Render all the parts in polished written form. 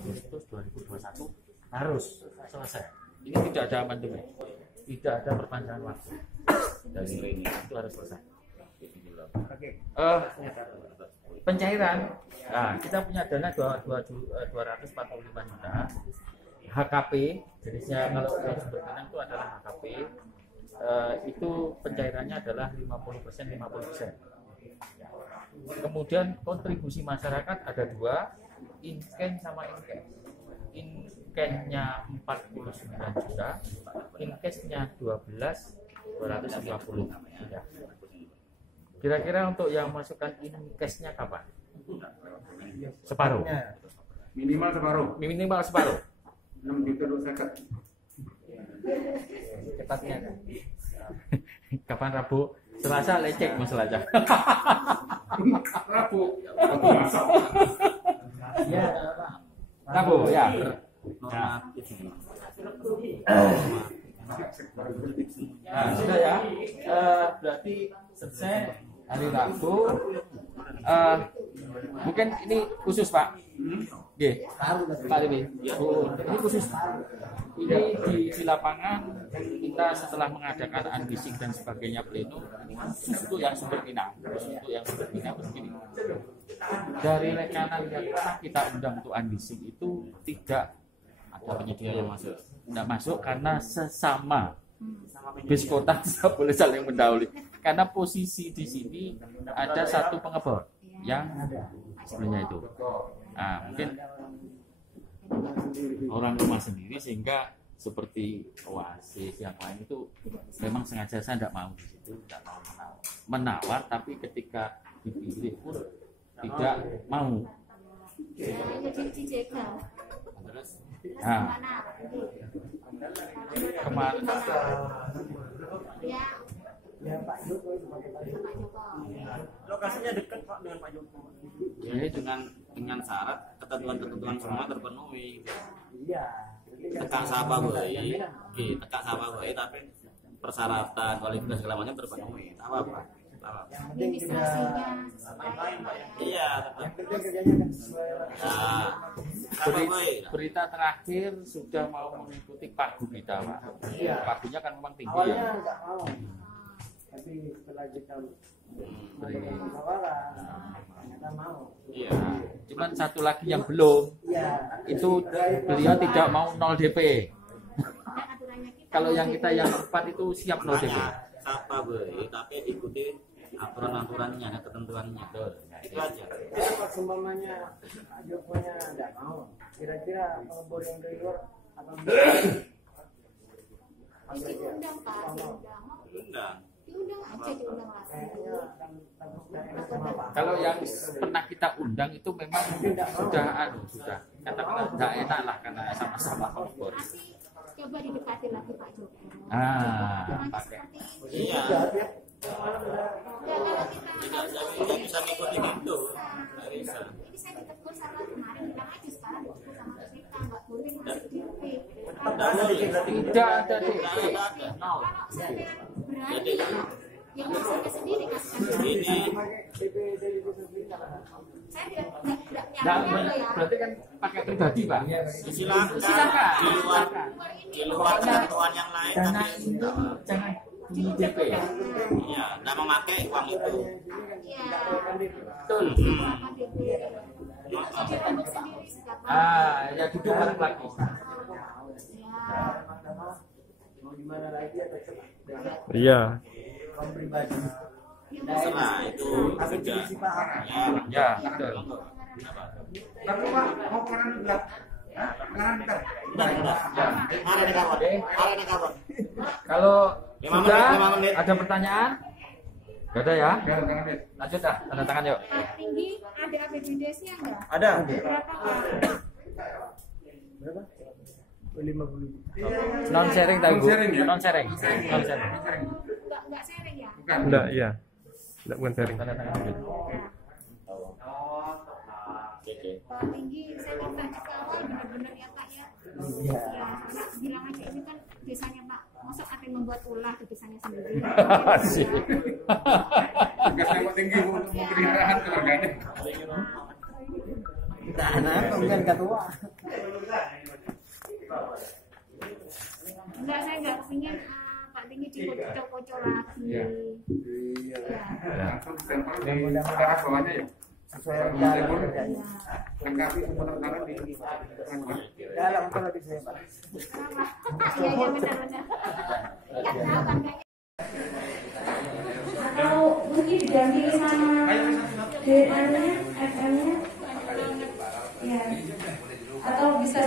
Agustus 2021 harus selesai. Ini tidak ada amandemen, tidak ada perpanjangan waktu. Dari ini itu harus selesai. Pencairan, nah, kita punya dana 245 juta. HKP, jenisnya kalau sumber dana itu adalah HKP. Itu pencairannya adalah 50%. Kemudian kontribusi masyarakat ada dua, in-can sama in-cash. In-can-nya 49 juta, in-cash-nya 12.250 ya. Kira-kira untuk yang masukkan in-cash-nya kapan? Separuh. Minimal separuh. Minimal separuh. 6 juta rusak. Cepatnya. Kapan Rabu? Selasa lecek Mas Selasa. Rabu. Ya. Rabu ya. Nah, sudah ya. Berarti selesai hari Rabu. Mungkin ini khusus Pak. Oke, Pak Dewi. Ini khusus. Ini di lapangan kita setelah mengadakan unleashing dan sebagainya pleno, khusus untuk yang sumber Minang, begini. Dari rekanan yang pernah kita undang untuk unleashing itu tidak ada penyedia yang masuk. Tidak masuk karena sesama bis kota tidak boleh saling mendahului. Karena posisi di sini ada satu pengebor yang sebenarnya itu. Nah, mungkin orang rumah sendiri sehingga seperti Oasis yang lain itu memang sengaja saya tidak mau di situ, tidak mau menawar, tapi ketika dipilih pun tidak mau. Nah, kemarin lokasinya dekat Pak dengan Pak Jokowi. Jadi dengan syarat ketentuan semua terpenuhi. Iya. Tekak sapa gue, tapi persyaratan kualifikasi segala macam terpenuhi. Apa? Administrasinya Main-main Pak ya. Iya, tetap. Nah, berita terakhir sudah mau mengikuti pagu kita, Pak. Iya. Pagunya kan memang tinggi Awalnya ya. nggak mau, tapi setelah kita musyawarah, ternyata mau. Iya. Cuman satu lagi yang belum, Iya. itu beliau tidak mau 0 DP. aturannya kita. Kalau yang kita yang 4 itu siap 0 DP. Sapa gue, tapi ikuti aturan-aturannya, ketentuannya. Itu aja. Kita pas umpamanya Pak Jokowinya nggak mau, kira-kira pengembor yang dari luar akan Diundang Pak, diundang. Undang. Diundang aja, diundang langsung. kayaknya akan takut nggak enak sama Pak. Kalau yang pernah kita undang itu memang sudah katakanlah tidak enak lah karena sama-sama kompor. Nanti coba didekati lagi Pak Jokowi. Pakai. Iya. Ya kalau kita Tidak bisa ngikutin itu. Nggak bisa. ini saya ditegur sama kemarin bilang aja sekarang ditegur sama kita nggak boleh masuk DP. Tidak ada DP. Kalau saya berani yang masuknya sendiri kasihkan. Ini Saya tidak Nah, nyangka ya. berarti kan pakai pribadi, Pak. silakan di luar ketentuan yang lain. Dana Tapi itu jangan di DP. iya, tidak memakai uang itu. Iya. Betul. Sama DP. Jadi tanggung sendiri siapa? Ya duduk bareng lagi. Ya. Mau gimana lagi atau cepat? Iya. Kaum pribadi. Setelah itu sudah. Ya, betul. Lalu Pak, mau kanan belah. Kanan bentar. Ada nih kawan. Kalau 5 sudah menit. ada pertanyaan? Gak ada ya? Lanjut dah, tanda tangan yuk. Pak Tinggi ada APBD-nya enggak? Ada. Berapa? Berapa? 50. Non sharing tadi Bu. Non-sharing ya? Non sharing. Non sharing. Enggak sharing ya? Enggak, iya. Enggak, bukan sharing. Tanda tangan lanjut. Pak Tinggi, saya minta juga awal benar-benar ya Pak ya. Iya. Ya, karena bilang aja ini kan desanya Pak. Masa ada yang membuat ulah di desanya sendiri? Asik. Tugasnya Pak Tinggi untuk memberi arahan keluarganya. Kita anak bukan ketua. kocok-kocok lagi. Iya. Ya. Langsung stempel di daerah bawahnya ya. Sesuai dalam kerjanya. Lengkapi semua tangan di Dalam itu lebih saya Pak. Iya benar-benar. Ya tahu kan kayaknya. Atau mungkin diganti sama DNA, FM-nya. Ya. Atau bisa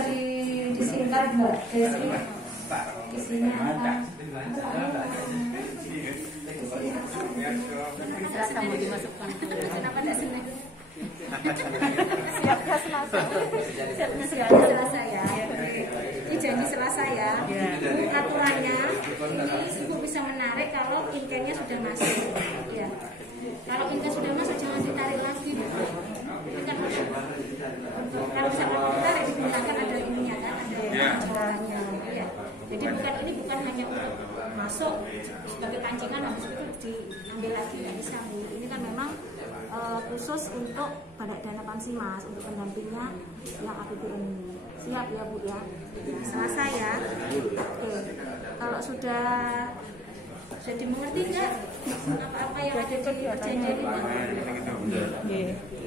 disingkat Mbak Desi. Isinya apa? Selasa mau dimasukkan. Kenapa tidak senang? Siapnya Selasa. Siapnya Selasa ya. Ini janji Selasa ya. Aturannya ini Ibu bisa menarik kalau inkennya sudah masuk. Ya. Kalau inken sudah masuk jangan ditarik lagi. Ini kan kalau misalkan ditarik digunakan ada ininya kan, ada caranya. Ya. Jadi bukan hanya untuk masuk sebagai pancingan habis itu diambil lagi nggak bisa Bu. Ini kan memang khusus untuk Badak Dana Pansimas untuk pendampingnya yang APBN ini. Siap ya Bu ya. Selasa ya. Oke. Kalau sudah dimengerti nggak apa-apa yang ada di perjanjian itu?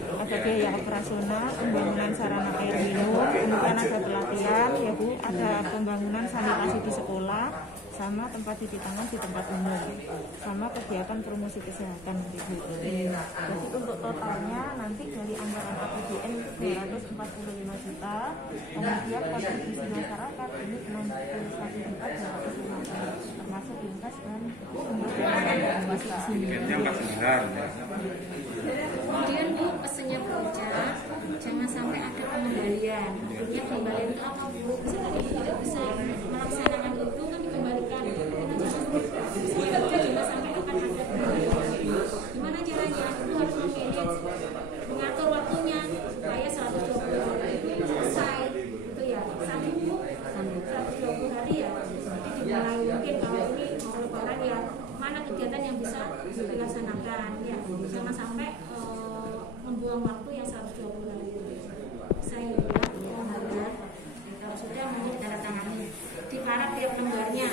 Ada biaya operasional, pembangunan sarana air minum, kemudian ada pelatihan, ya Bu, ada pembangunan sanitasi di sekolah, sama tempat cuci tangan di tempat umum, sama kegiatan promosi kesehatan nanti Bu. Jadi untuk totalnya nanti dari anggaran APBN 245 juta, kemudian kontribusi masyarakat ini 61 juta 250, termasuk dinas dan Kemudian Bu, pesennya Bu Ica, jangan sampai ada pengembalian. Artinya pengembalian itu apa Bu? Misalnya Ibu tidak bisa melaksanakan itu kan dikembalikan. Kita juga sampai akan ada pengembalian. Gimana caranya? Itu harus memanage, mengatur waktunya supaya 120 hari itu selesai. Itu ya, sampai 120 hari ya. Jadi dimulai mungkin kalau ini mau lebaran ya, mana kegiatan yang bisa dilaksanakan ya, jangan sampai membuang waktu yang 120 hari. Saya mohon harga kalau sudah mau ditandatangani di para tiap lembarnya.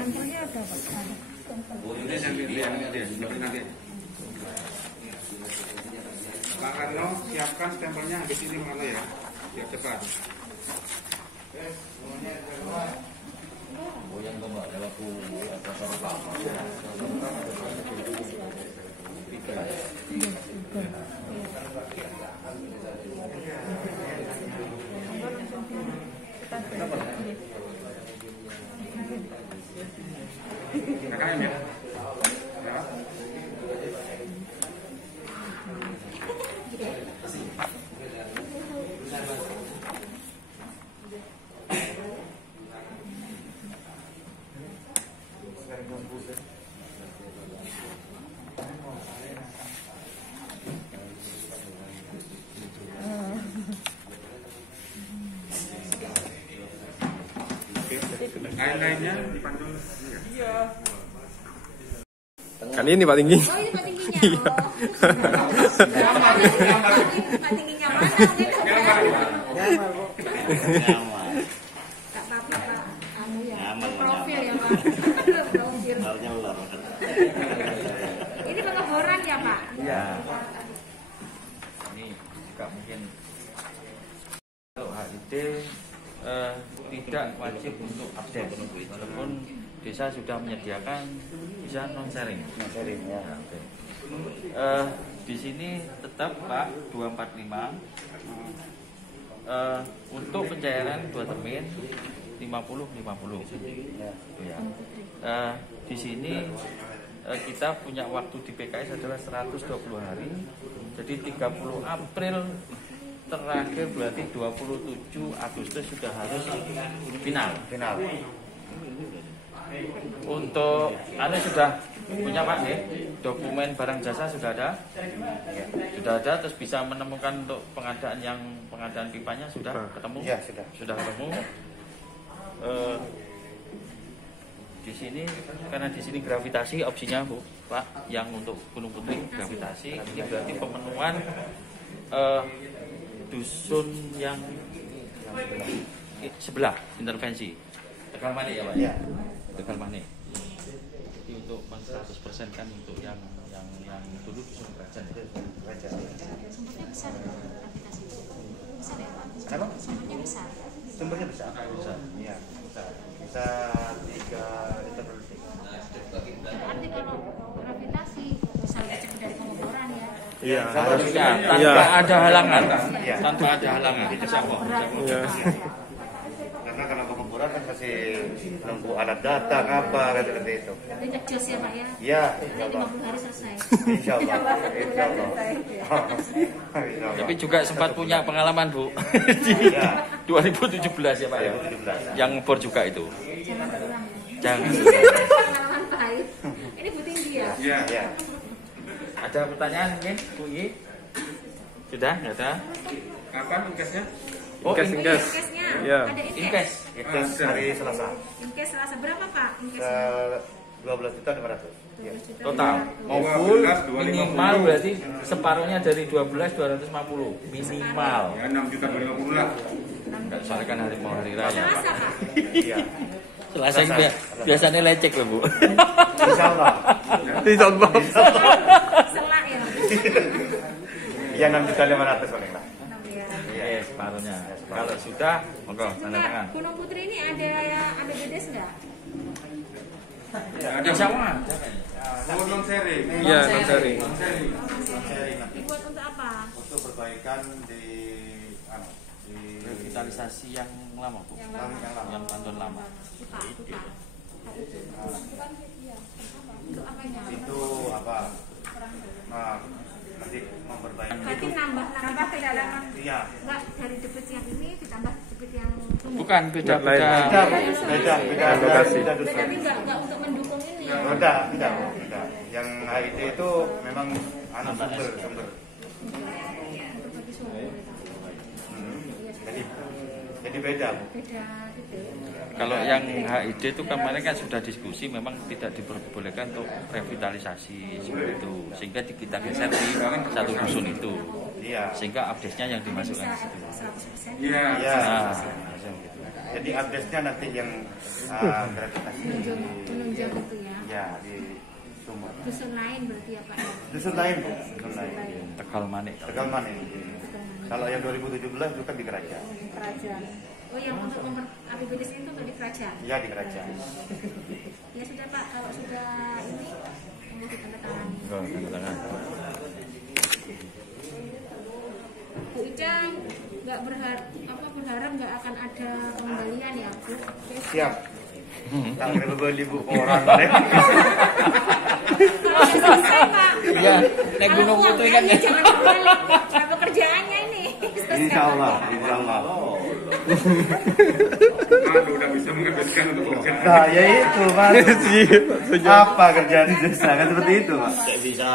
Sampelnya ada Pak. Ini nanti. Pak Karno, siapkan stempelnya di sini mana ya? Biar cepat. KKM ya? Lain-lainnya dipantul. Iya. Kan ini Pak Tinggi. Oh ini Pak Tingginya. Pak Tingginya mana? Nyaman Bu. Kak Papi Pak, kamu ya. Nyaman, Profil ya Pak. Profil. Ularnya ular. Ini pengeboran ya Pak? Ya. Ini juga mungkin untuk HID tidak wajib untuk absen walaupun desa sudah menyediakan bisa non sharing. Ya. Di sini tetap Pak 245 untuk pencairan 2 termin 50-50. Ya. Di sini kita punya waktu di PKS adalah 120 hari. Jadi 30 April terakhir berarti 27 Agustus sudah harus final. Untuk Anda sudah punya Pak nih, dokumen barang jasa sudah ada? Sudah ada, terus bisa menemukan untuk pengadaan pipanya sudah ketemu? Ya, sudah. Sudah ketemu. Di sini karena di sini gravitasi opsinya Bu, Pak, yang untuk Gunung Putri gravitasi ini berarti pemenuhan dusun yang sebelah intervensi Tegal Manik ya Pak? Ya. Tegal Manik. Jadi untuk 100% kan untuk yang dulu dusun kerajaan. Sumbernya besar gravitasi itu. Besar ya Pak? Kenapa? Sumbernya besar. Sumbernya besar. Besar. Iya, besar. Bisa 3 liter per detik. Berarti kalau gravitasi bisa lebih cepat dari pengukuran ya. Iya. Harusnya tanpa Iya. ada halangan. Iya. Tanpa ada halangan. Insya Allah. Iya. Karena kalau pengukuran kan masih nunggu alat datang apa kan seperti itu. Ini ngejos ya Pak ya. Iya, Nanti 50 hari selesai. insya Allah. Insya Allah. Insya Allah. Tapi juga sempat punya pengalaman Bu di Ya. 2017 ya Pak ya. 2017. Yang bor juga itu. Jangan terulang ya. Jangan. Pengalaman pahit. Ini Bu tinggi ya. Iya. Ada pertanyaan mungkin Bu I? Sudah? Nggak ada? Apa tugasnya? Oh, Inkes. Inkesnya Iya. ada inkes. Inkes. Itu hari Selasa. Inkes Selasa berapa Pak? Inkes 12.500.000. Iya. Total mau full minimal berarti separuhnya dari 12.250 minimal. Ya 6.250 lah. Enggak, soalnya kan mau hari raya. Selasa Pak. Iya. Selasa yang biasanya lecek loh Bu. Insya Allah. Insya Allah. Selak ya. Iya 6.500.000 paling lah. Iya, separuhnya. Kalau sudah, monggo tanda tangan. Sebentar, Gunung Putri ini ada BPJS enggak? Ada sama. Oh, non sharing. Iya, non sharing. Dibuat untuk apa? Untuk perbaikan di Revitalisasi yang lama Bu. Yang lama. Yang bantuan lama. Buka. Untuk apanya? itu apa? Nah, nanti memperbaiki Berarti nambah kedalaman. Iya. Enggak dari debit yang ini ditambah debit yang sumur. Bukan beda. Beda. Beda lokasi. Beda Berarti dusun. enggak untuk mendukung ini ya. Beda. Yang HID itu memang sumber. Untuk bagi sumur itu. Jadi beda, Bu. Beda gitu. Kalau yang HID itu kemarin kan sudah diskusi memang tidak diperbolehkan untuk revitalisasi seperti itu, sehingga kita geser di satu dusun itu, Iya. sehingga update-nya yang Bisa dimasukkan di situ. 100%. Iya. Nah, Jadi update-nya nanti yang gravitasi. Menunjang itu ya. Ya, di sumber. Dusun lain berarti ya Pak ya. Dusun lain, Bu. Dusun lain. Tegal Manik. Tegal Manik. Kalau yang 2017 itu kan di kerajaan. Kerajaan. Oh yang untuk APBDes itu untuk di kerajaan? Iya, di kerajaan. Ya sudah Pak, kalau sudah ini mau ditandatangani. Oh, tanda tangan. Bu Ida berharap nggak akan ada pengembalian ya Bu? Siap. Tak boleh beli Bu orang. Kalau sudah selesai Pak. Iya, naik Gunung Putri kan ya. Jangan kembali. Pak pekerjaannya ini. Insya Allah. Udah bisa menghabiskan untuk pekerjaan. Nah, ya itu, Mas. Apa kerjaan di desa kan seperti itu, Pak. Kayak bisa.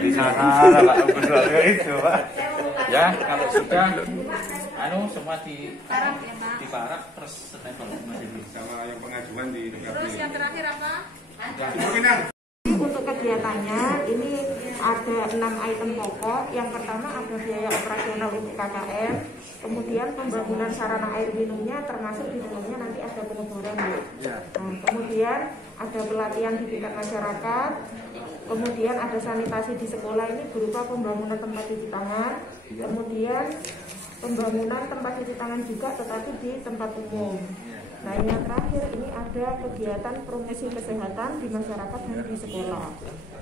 Di sana, Pak. Betul itu, Pak. Ya, kalau sudah, semua Paraf ya Pak. diparap terus setempat. Sama yang pengajuan di Terus yang terakhir apa? Pinang. Untuk kegiatannya ini ada 6 item pokok. Yang pertama ada biaya operasional untuk KKN, kemudian pembangunan sarana air minumnya termasuk di dalamnya nanti ada pengeboran. Nah, kemudian ada pelatihan di tingkat masyarakat, kemudian ada sanitasi di sekolah ini berupa pembangunan tempat cuci tangan, kemudian pembangunan tempat cuci tangan juga tetapi di tempat umum. Nah yang terakhir ini ada kegiatan promosi kesehatan di masyarakat dan di sekolah.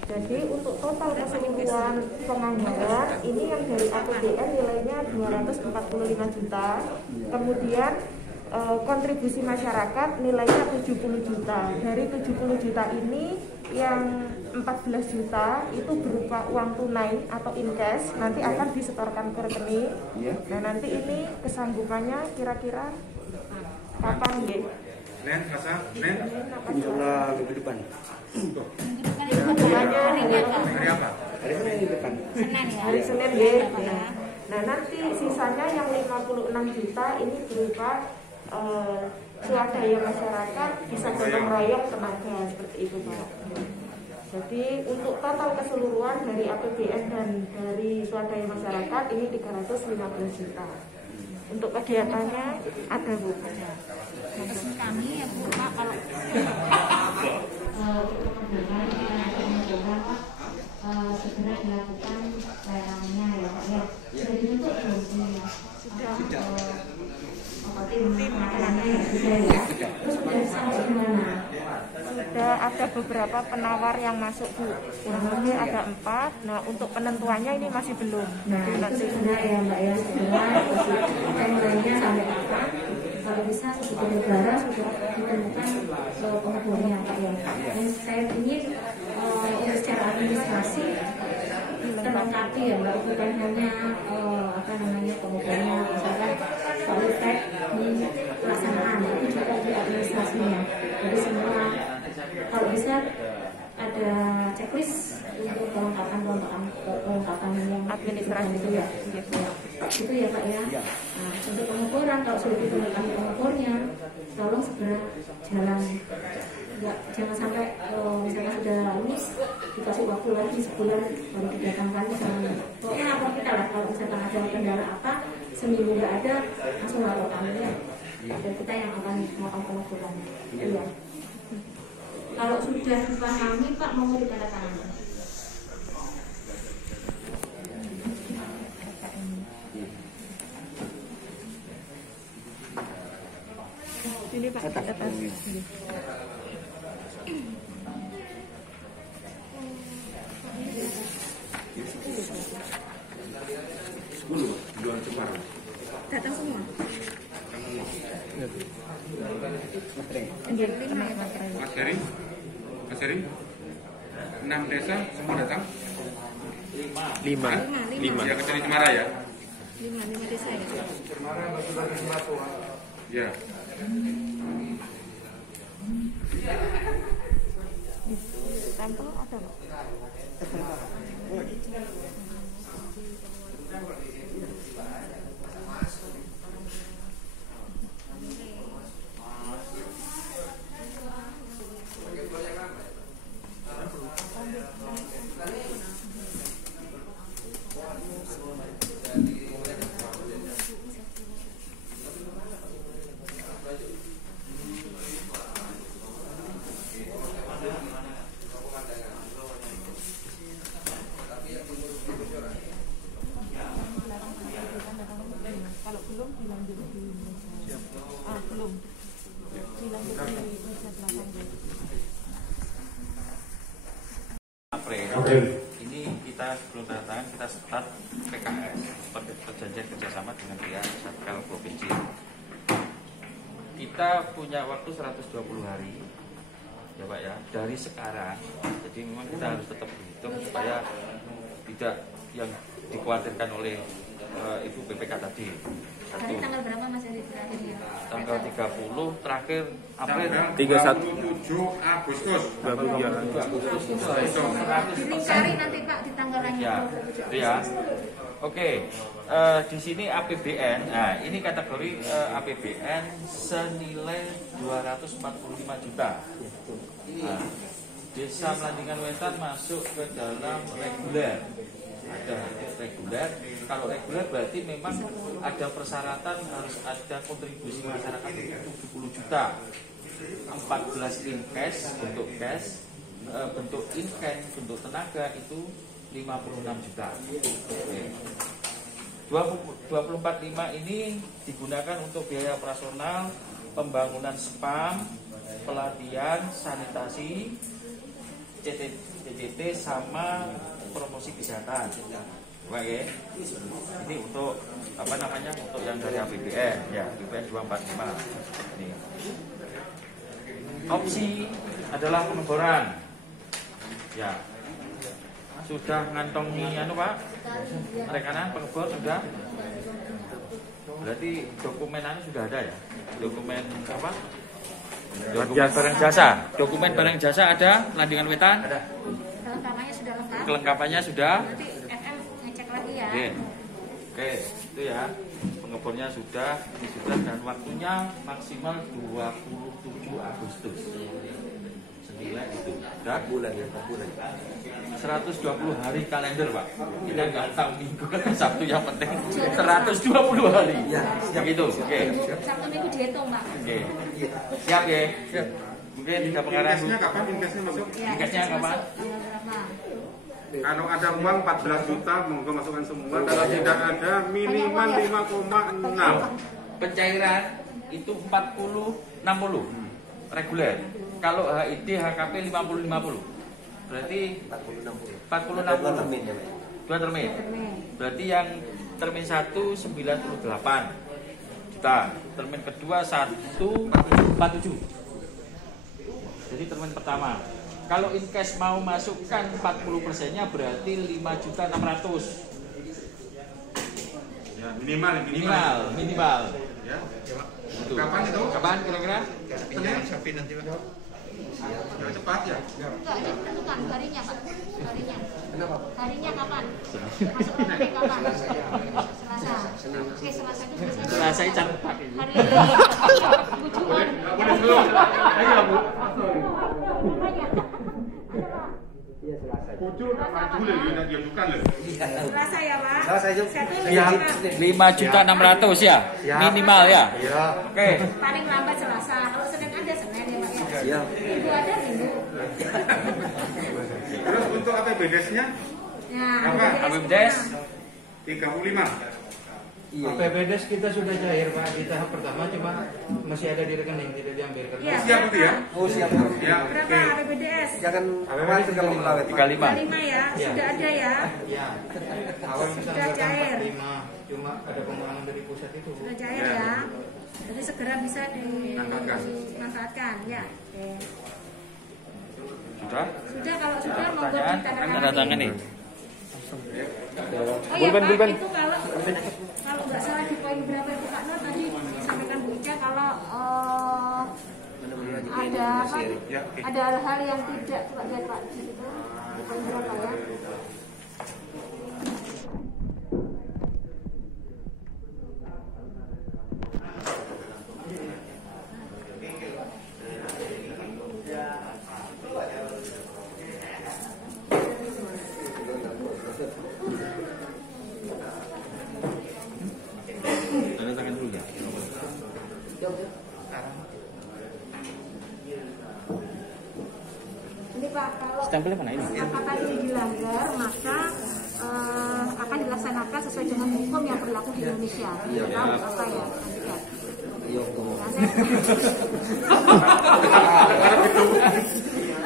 Jadi untuk total keseluruhan penganggaran ini yang dari APBN nilainya 245 juta. Kemudian kontribusi masyarakat nilainya 70 juta. Dari 70 juta ini yang 14 juta itu berupa uang tunai atau in cash, nanti akan disetorkan ke rekening. Nah nanti ini kesanggupannya kira-kira kapan nggih? Nen, Selasa, Nen. Insyaallah minggu depan. Hari apa? Senin ya. Hari Senin nggih. Nah nanti sisanya yang 56 juta ini berupa swadaya masyarakat bisa gotong royong tenaga seperti itu Pak. Jadi untuk total keseluruhan dari APBN dan dari swadaya masyarakat ini 315 juta. Untuk kegiatannya ada Bu. Maksud kami ya Bu Pak, kalau segera dilakukan lerangnya ya Pak ya. Sudah dibentuk belum? Sudah. Tim makanannya ya sudah ya. Terus sudah sampai di mana? Sudah ada beberapa penawar yang masuk Bu. Kurang lebih ada 4. Nah untuk penentuannya ini masih belum. Nah itu sudah ya Mbak ya, segera timelinenya sampai kapan? Kalau bisa sebelum lebaran sudah ditemukan pengebornya Pak ya. Dan saya ingin secara administrasi terlengkapi ya Mbak, bukan hanya pengebornya, misalkan kualitas di pelaksanaan, tapi juga di administrasinya. Jadi semua kalau bisa ada checklist untuk kelengkapan yang administrasi itu ya. Itu ya Pak ya. Nah, untuk pengukuran kalau sudah ditemukan pengukurnya, tolong segera jalan. Jangan sampai misalnya sudah lulus dikasih waktu lagi sebulan baru didatangkan misalnya. Pokoknya lapor kita lah kalau misalkan ada kendala apa, seminggu nggak ada langsung lapor kami ya. Dan kita yang akan melakukan pengukuran. Iya. Kalau sudah dipahami Pak mau ditandatangani. Ini Pak di atas. Datang semua. Mas Heri, 6 desa semua datang? 5. Ya, kecuali Cemara ya? 5 desa ya. Ya. Sampel ada Pak. Kalau belum dilanjut di belum dilanjut di Indonesia 18. April ini kita belum tanda tangan, kita start PKS perjanjian kerjasama dengan pihak Satgal Provinsi. Kita punya waktu 120 hari ya Pak ya dari sekarang. Jadi memang kita harus tetap berhitung supaya tidak yang dikhawatirkan oleh Ibu BPK tadi. Hari tanggal berapa Mas Heri terakhirnya? Tanggal 30 terakhir April 27 Agustus. Dilingkari nanti Pak di tanggalannya. Ya, itu ya. Oke, di sini APBN. Nah, ini kategori APBN senilai 245 juta. Nah, Desa Melandingan Wetan masuk ke dalam reguler. Ada reguler. Kalau reguler berarti memang ada persyaratan harus ada kontribusi masyarakat 70 juta. 14 in cash bentuk cash, bentuk in kind bentuk tenaga itu 56 juta. Oke. 24,5 ini digunakan untuk biaya operasional, pembangunan spam, pelatihan, sanitasi, CCT sama promosi kesehatan. Oke. Ini untuk apa namanya? Untuk yang dari APBN ya, APBN 245. Ini. Opsi adalah pengeboran. Ya. Sudah ngantongi anu Pak? Rekanan pengebor sudah? Berarti dokumen anu sudah ada ya? Dokumen apa? Dokumen barang jasa. Dokumen barang jasa ada, Landingan Wetan? Ada. Kelengkapannya sudah lengkap. Kelengkapannya sudah? Nanti FM ngecek lagi ya. Oke, itu ya. pengebornya sudah, ini sudah, dan waktunya maksimal 27 Agustus. Senilai itu. Dan bulan 120 hari kalender, Pak. Kita nggak tahu minggu atau Sabtu, yang penting 120 hari. Begitu. Oke. Sabtu minggu dihitung, Pak. Oke. Siap ya. Siap. Mungkin tidak pengarah. Inkasnya kapan? Inkasnya masuk? Inkasnya kapan? Kalau ada uang 14 juta, monggo masukkan semua. Kalau tidak ada, minimal 5,6. Pencairan itu 40-60 reguler. Kalau HID, HKP 50-50. Berarti 40-60. Dua termin. Berarti yang termin 1 98 juta. Termin kedua 147. Jadi termin pertama. Kalau in cash mau masukkan 40%-nya berarti 5.600.000. Ya, minimal. Ya. Itu. Kapan itu? Kapan kira-kira? Senin sapi nanti, Pak. Ya, cepat ya. Enggak, ini tentukan harinya, Pak. Harinya. Kenapa? Harinya kapan? Masuk rekening kapan? Selasa. Oke, Selasa itu biasanya. Selasa itu Pak. Hari bujuan. Boleh belum? Ayo, Bu. Kucur maju lho, dia bukan lho. Selasa ya, Pak. Selasa itu. Ya, 5.600.000 ya, minimal ya. Iya. Oke. Paling lambat Selasa. Kalau Senin ada Senin ya, Pak ya. Iya. Minggu ada Minggu. Terus untuk APBDes-nya Nah, Apa? APBDes 35. APBDes kita sudah cair, Pak. Di tahap pertama cuma masih ada di rekening, tidak diambil karena. Iya. Siap itu ya? Oh, siap. Ya, Berapa oke. APBDes? Jangan khawatir kalau melawet. 35. 5 ya, sudah ada ya. Ya. Awal kita Sudah anggarkan cair. 45, cuma ada pengurangan dari pusat itu. Sudah cair ya. Jadi segera bisa dimanfaatkan ya. Oke. Sudah? Sudah, kalau sudah monggo Pertanyaan? Tanda tangan nih. Oh ya Pak, itu kalau nggak salah di poin berapa itu Pak Nur tadi disampaikan Bu Ica kalau ada apa? Ada hal-hal yang tidak coba lihat Pak di situ di poin berapa ya? Tanda tangan dulu ya. Ini Pak, kalau Stempelnya mana ini? kesepakatan ini dilanggar maka akan dilaksanakan sesuai dengan hukum yang berlaku di Indonesia. Tahu apa ya? Nanti ya.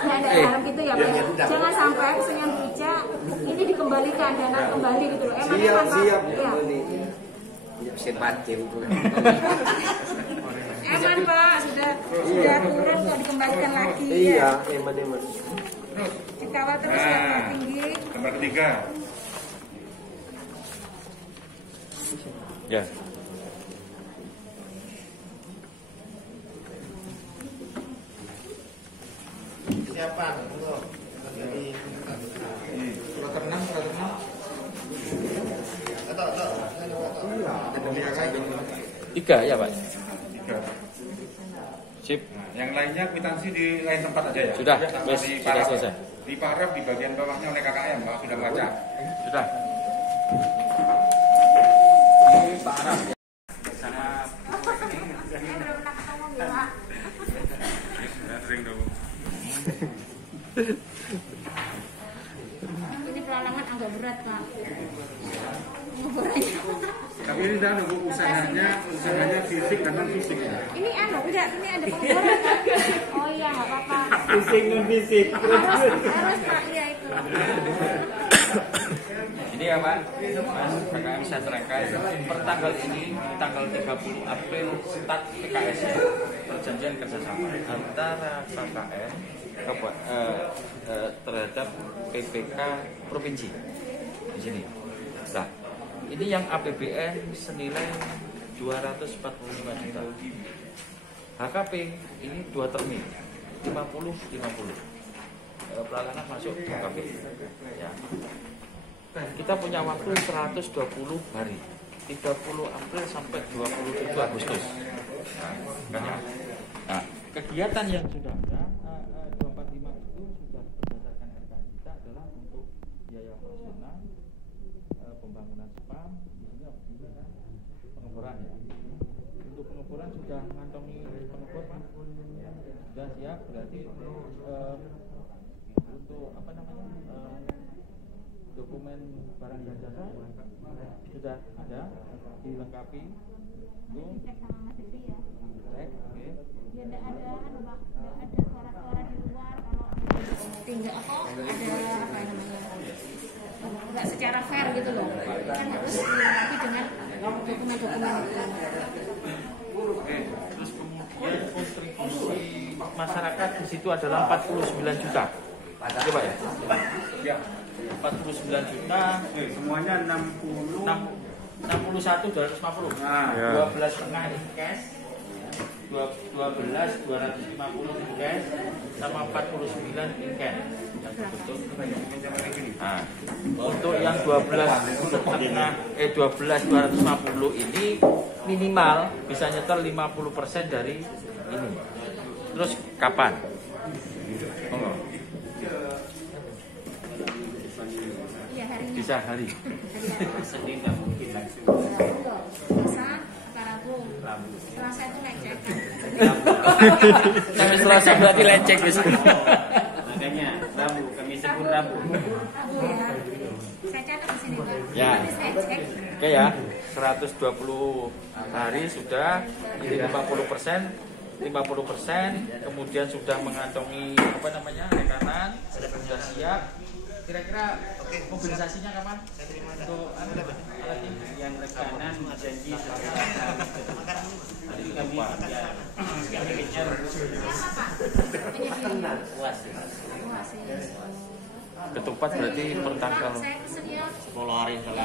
Ya, ada harap gitu ya Pak. Jangan sampai pesannya Bu Ica ini dikembalikan dana kembali gitu loh. Emang Pak? Ya. Sebatin tuh. Eman Pak, sudah turun kok dikembalikan lagi Iya, ya. eman. Dikawal terus ya Pak tinggi. Gambar ketiga. Ya. Siapa? Tiga ya Pak. Tiga. Sip. Nah, yang lainnya kwitansi di lain tempat aja ya? Sudah, Sama wes, di sudah Paraf. selesai. Di Paraf di bagian bawahnya oleh KKM, Pak sudah baca. Sudah. Ini Pak Araf ya. Sama Saya belum pernah ketemu nih Pak. Ya, sering dong. Ini pengalaman agak berat Pak. Tapi ini dah nunggu usahanya fisik dan non fisik. Ini enggak, ini ada pengeboran kan? Oh iya, nggak apa-apa. Fisik non fisik. Harus Pak, iya itu. ini ya Pak, Mas KKM saya terangkan per tanggal ini, tanggal 30 April start PKS ya, perjanjian kerjasama antara KKM terhadap PPK provinsi di sini. Nah, ini yang APBN senilai 245 juta. HKP ini 2 termin 50-50. Pelayanan masuk HKP. Ya. Kita punya waktu 120 hari. 30 April sampai 27 Agustus. Nah, kegiatan yang sudah ada 245 itu sudah berdasarkan RK kita adalah untuk biaya operasional, pembangunan spam, pengeboran ya. Untuk pengeboran sudah mengantongi pengebor Pak? Sudah siap, berarti untuk apa namanya dokumen barang dan jasa sudah ada dilengkapi. Cek sama Mas Devi ya. Cek, oke. Ya enggak ada Mbak, enggak ada suara-suara di luar kalau tinggal apa ada apa namanya. Enggak secara fair gitu loh. Kan harus dilengkapi dengan dokumen-dokumen itu. Terus kemudian kontribusi masyarakat di situ adalah 49 juta. Coba ya. Ya. 49 juta. Semuanya 61 250. Nah, 12 setengah in cash. 12 250 in cash sama 49 in cash. Nah, untuk yang 12 setengah 12 250 ini minimal bisa nyetor 50% dari ini. Terus kapan? Iya, harinya. Bisa hari. Sedih nggak mungkin langsung. Selasa, Rabu. Selasa itu lecek. Sampai Selasa berarti lecek bisa. Makanya Rabu, kami sebut Rabu. Rabu ya. Saya catat di sini Pak. Ya. Nanti saya cek. Oke ya, 120 hari sudah, ini 50%, kemudian sudah mengantongi apa namanya rekanan, sudah siap. Kira-kira mobilisasinya kapan? Untuk alat ini Yang rekanan janji setelah hari kami ya kejar Siapa Pak? Penyedia. puas Wah, sih. ketupat berarti per tanggal Pak, saya pesen ya. 10 hari setelah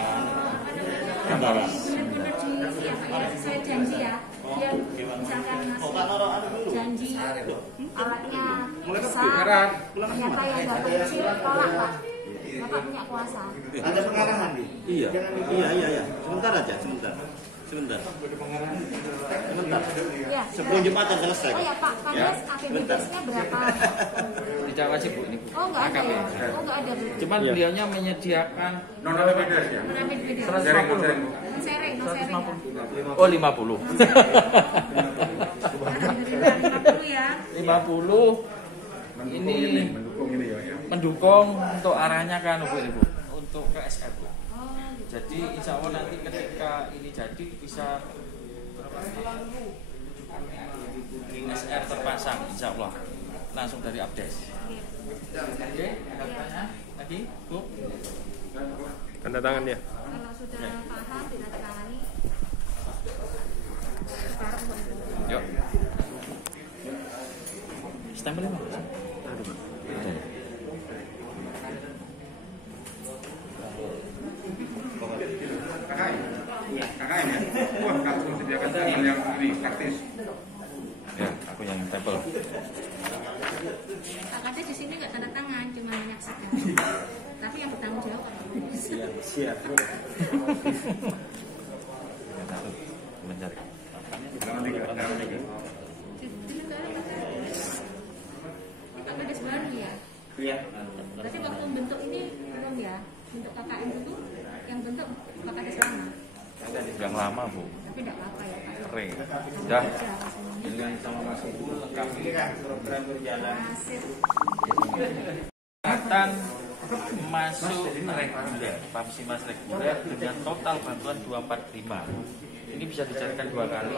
Benar-benar di ya Pak ya, saya janji ya. Dia misalkan ngasih janji alatnya besar, ternyata yang dapat kecil tolak Pak. Bapak punya kuasa. Ada pengarahan di? Iya. Sebentar aja, sebentar. Ya. Sebelum Jumatan selesai. Oh ya Pak, Kades APBDes-nya berapa? tidak wajib Bu ini. Oh enggak ada ya? Oh enggak ada Bu. Cuman beliaunya menyediakan non APBDes ya. APBDes. 150. Sereng ya. Oh 50. Alhamdulillah 50 ya. 50 ini Mendukung ini ya. mendukung untuk arahnya kan Bu ini Bu, untuk ke SR Bu. Oh gitu. Jadi insya Allah nanti ketika ini jadi bisa SR terpasang insya Allah langsung dari update. Oke, ada pertanyaan lagi Bu? Tanda tangan ya. Kalau sudah paham tidak ditangani. Sekarang Yuk. Stempelnya mana? KKM ya. Wah, langsung sediakan stempel yang ini praktis. Ya, aku yang tempel. Pak Kades di sini nggak tanda tangan, cuma menyaksikan. Tapi yang bertanggung jawab Pak. Siap. Mencari. Pak Kades baru ya. Iya. Berarti waktu bentuk ini belum ya? Bentuk KKM itu yang bentuk Pak Kades lama. Yang lama Bu, Tapi tidak apa-apa ya Pak. kering. Dah. Dengan sama Mas Ibu lengkapi program berjalan. Asik. Akan masuk reguler, Pamsimas reguler dengan total bantuan 245. Ini bisa dicarikan dua kali,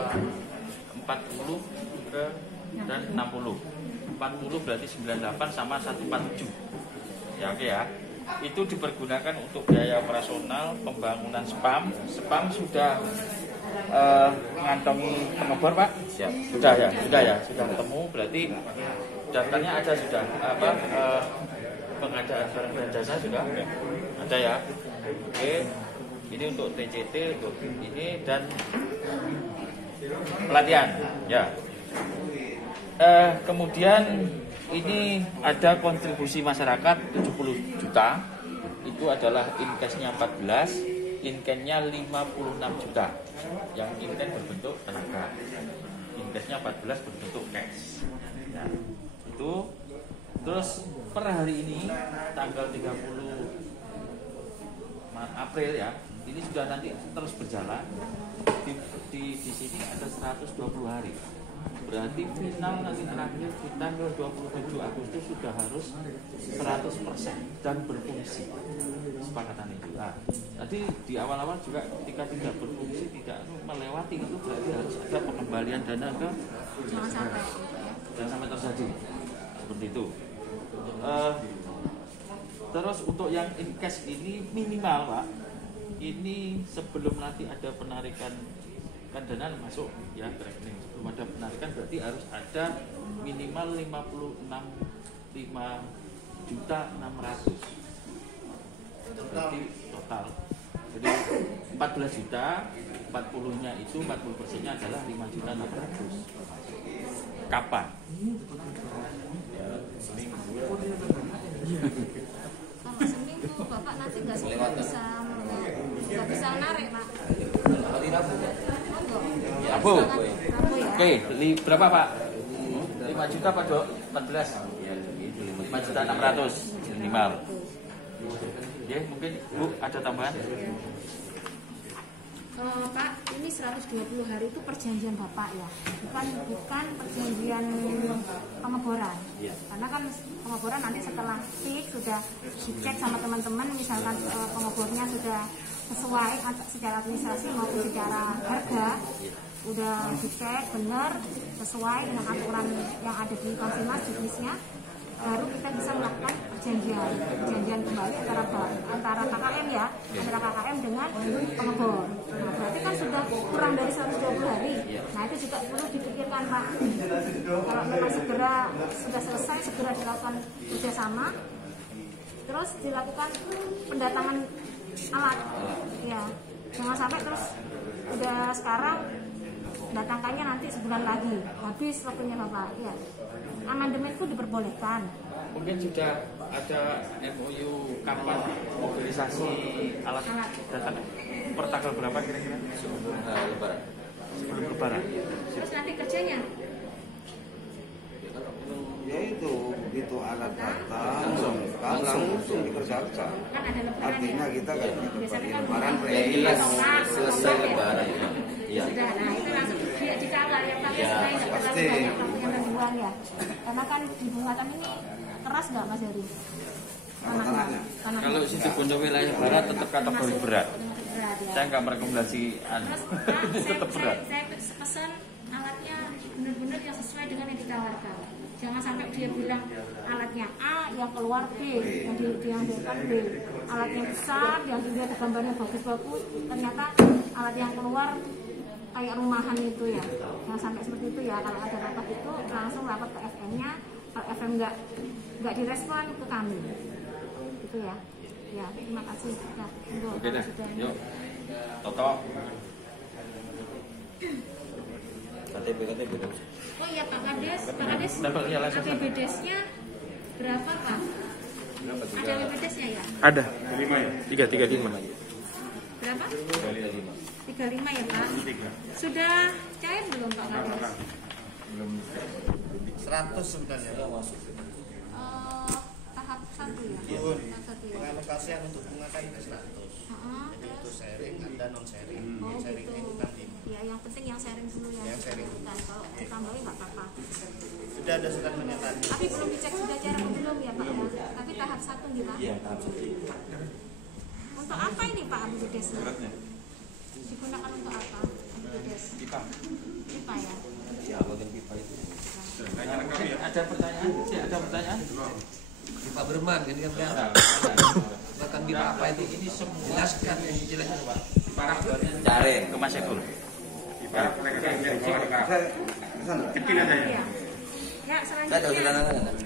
40 ke dan 60. 40 berarti 98 sama 147. Ya oke ya. Itu dipergunakan untuk biaya operasional, pembangunan spam. Spam sudah mengantongi pengembor Pak? Siap. Sudah sudah ketemu. Berarti daftarnya ada sudah pengadaan barang dan jasa sudah ada ya. Oke. Ini untuk TCT, untuk ini dan pelatihan. Ya. Kemudian ini ada kontribusi masyarakat 70 juta. Itu adalah in cash-nya 14, inkennya 56 juta. Yang inken berbentuk tenaga. Inkesnya 14 berbentuk cash. Nah, itu terus per hari ini tanggal 30 April ya, ini sudah nanti terus berjalan. Di sini ada 120 hari. Berarti final nanti terakhir di tanggal 27 Agustus sudah harus 100% dan berfungsi. Kesepakatan itu. Nah, tadi di awal-awal juga ketika tidak berfungsi, tidak melewati itu berarti harus ada pengembalian dana ke jangan sampai terjadi seperti itu. Terus untuk yang in cash ini minimal Pak, ini sebelum nanti ada penarikan kan dana masuk ya ke rekening, sebelum ada penarikan berarti harus ada minimal 5,600 berarti total. Jadi 14 juta, 40-nya itu 40%-nya adalah 5.600.000. Kapan? Kalau seminggu Bapak nanti nggak bisa narik Pak. Rabu. Oke, berapa Pak? 5 juta Pak Dok? 14. 5.600.000 minimal. Oke, mungkin Bu ada tambahan? Pak, ini 120 hari itu perjanjian Bapak ya, bukan perjanjian pengeboran. Karena kan pengeboran nanti setelah fix sudah dicek sama teman-teman, misalkan pengebornya sudah sesuai secara administrasi maupun secara harga, udah dicek benar sesuai dengan aturan yang ada di konfirmasi bisnisnya, baru kita bisa melakukan perjanjian kembali antara KKM ya, antara KKM dengan pengebor. Nah, berarti kan sudah kurang dari 120 hari. Nah, itu juga perlu dipikirkan Pak. Kalau memang sudah selesai, segera dilakukan kerjasama, terus dilakukan pendatangan alat. Ya, jangan sampai terus udah sekarang datangkannya nanti sebulan lagi, habis waktunya Bapak. Ya, amandemen itu diperbolehkan. Mungkin sudah ada MOU kapan mobilisasi alat datang per tanggal berapa kira-kira? Sebelum Lebaran. Terus nanti kerjanya? Ya itu, begitu alat datang langsung dikerjakan. Kan ada lebaran. Artinya kita kan lebaran selesai Lebaran. Ya. Sudah, nah itu langsung dia dikawal yang pakai supaya nggak terlalu banyak yang gangguan ya. Karena kan di Bungatam ini keras nggak Mas Heri? Tanahnya. Kalau situ Bondo wilayah barat tetap kategori berat. Ya. Saya nggak merekomendasi Terus tetap berat. Saya pesan alatnya benar-benar yang sesuai dengan yang ditawarkan. Jangan sampai dia bilang alatnya A yang keluar B, yang diambilkan B. Alatnya besar, yang dilihat gambarnya bagus-bagus, ternyata alat yang keluar kayak rumahan itu ya. Jangan sampai seperti itu ya. Kalau ada rapat itu langsung rapat ke FM-nya. Kalau FM nggak direspon ke kami. Itu ya. Ya, terima kasih. Ya, oke dah. Yuk. Toto. KTP. Oh iya Pak Kades, APBDes-nya berapa Pak? Ada APBDes-nya ya? Ada. 335. Berapa? 35 ya Pak? Sudah cair belum Pak Kades? Belum 100 sebenarnya. Tahap 1 ya? Tahap 1 ya? Pengalokasian untuk bunga kan 100. Jadi itu sharing, ada non sharing. Sharing gitu. itu nanti. Ya, yang penting yang sharing dulu ya. Yang sharing. Bukan, kalau ditambahin nggak apa-apa. Sudah ada surat pernyataan. Tapi belum dicek sudah cara belum ya Pak ya? Tapi tahap 1 nih Pak? Iya, tahap 1. Untuk apa ini Pak APBDes-nya? Digunakan untuk apa APBDes? Pipa ya? Ya, bagian pipa itu. Ada pertanyaan? Ada pertanyaan? Pipa berman, ini kan kelihatan. Bukan pipa apa itu? Ini semua jelaskan yang jelasnya Pak. Cari ke Mas Ekul. Kecil aja ya. Ya, selanjutnya.